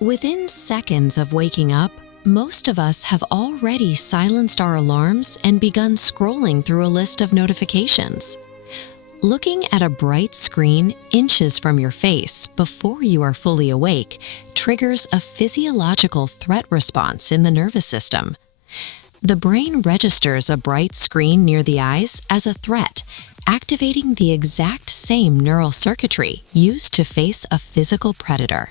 Within seconds of waking up, most of us have already silenced our alarms and begun scrolling through a list of notifications. Looking at a bright screen inches from your face before you are fully awake triggers a physiological threat response in the nervous system. The brain registers a bright screen near the eyes as a threat, activating the exact same neural circuitry used to face a physical predator.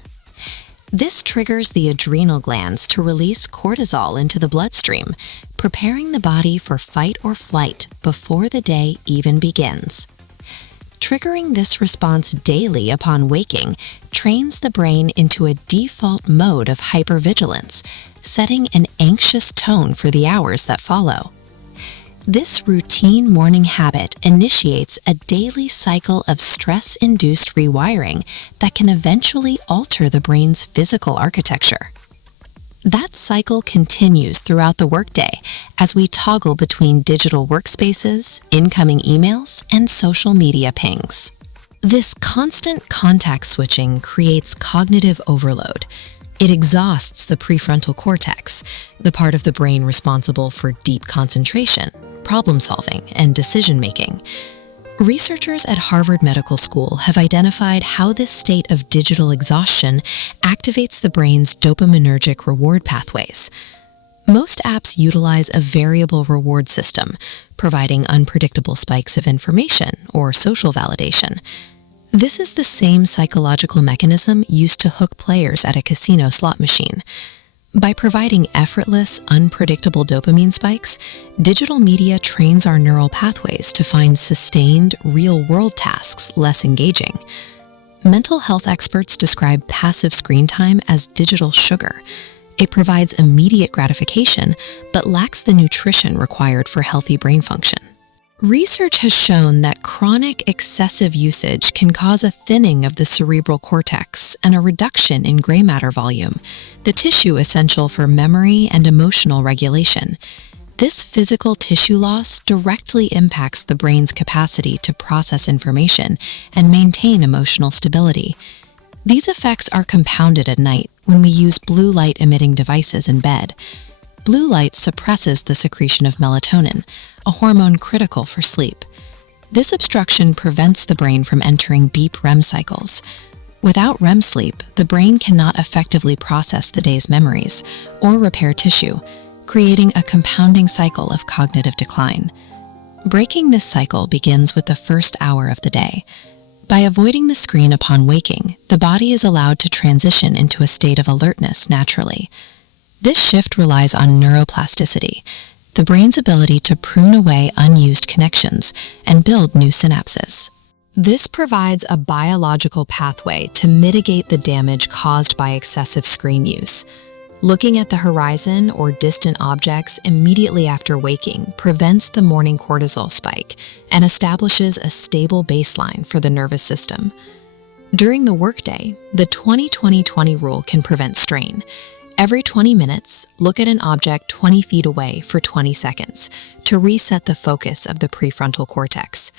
This triggers the adrenal glands to release cortisol into the bloodstream, preparing the body for fight or flight before the day even begins. Triggering this response daily upon waking trains the brain into a default mode of hypervigilance, setting an anxious tone for the hours that follow. This routine morning habit initiates a daily cycle of stress-induced rewiring that can eventually alter the brain's physical architecture. That cycle continues throughout the workday as we toggle between digital workspaces, incoming emails, and social media pings. This constant contact switching creates cognitive overload. It exhausts the prefrontal cortex, the part of the brain responsible for deep concentration, problem-solving, and decision-making. Researchers at Harvard Medical School have identified how this state of digital exhaustion activates the brain's dopaminergic reward pathways. Most apps utilize a variable reward system, providing unpredictable spikes of information or social validation. This is the same psychological mechanism used to hook players at a casino slot machine. By providing effortless, unpredictable dopamine spikes, digital media trains our neural pathways to find sustained, real-world tasks less engaging. Mental health experts describe passive screen time as digital sugar. It provides immediate gratification, but lacks the nutrition required for healthy brain function. Research has shown that chronic excessive usage can cause a thinning of the cerebral cortex and a reduction in gray matter volume, the tissue essential for memory and emotional regulation. This physical tissue loss directly impacts the brain's capacity to process information and maintain emotional stability. These effects are compounded at night when we use blue light emitting devices in bed. Blue light suppresses the secretion of melatonin, a hormone critical for sleep. This obstruction prevents the brain from entering deep REM cycles. Without REM sleep, the brain cannot effectively process the day's memories or repair tissue, creating a compounding cycle of cognitive decline. Breaking this cycle begins with the first hour of the day. By avoiding the screen upon waking, the body is allowed to transition into a state of alertness naturally. This shift relies on neuroplasticity, the brain's ability to prune away unused connections and build new synapses. This provides a biological pathway to mitigate the damage caused by excessive screen use. Looking at the horizon or distant objects immediately after waking prevents the morning cortisol spike and establishes a stable baseline for the nervous system. During the workday, the 20-20-20 rule can prevent strain. Every 20 minutes, look at an object 20 feet away for 20 seconds to reset the focus of the prefrontal cortex.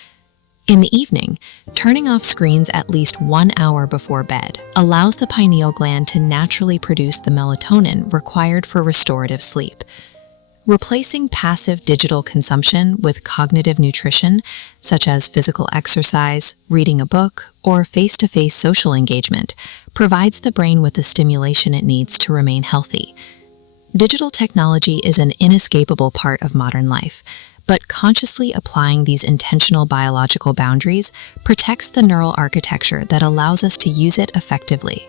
In the evening, turning off screens at least 1 hour before bed allows the pineal gland to naturally produce the melatonin required for restorative sleep. Replacing passive digital consumption with cognitive nutrition, such as physical exercise, reading a book, or face-to-face social engagement, provides the brain with the stimulation it needs to remain healthy. Digital technology is an inescapable part of modern life, but consciously applying these intentional biological boundaries protects the neural architecture that allows us to use it effectively.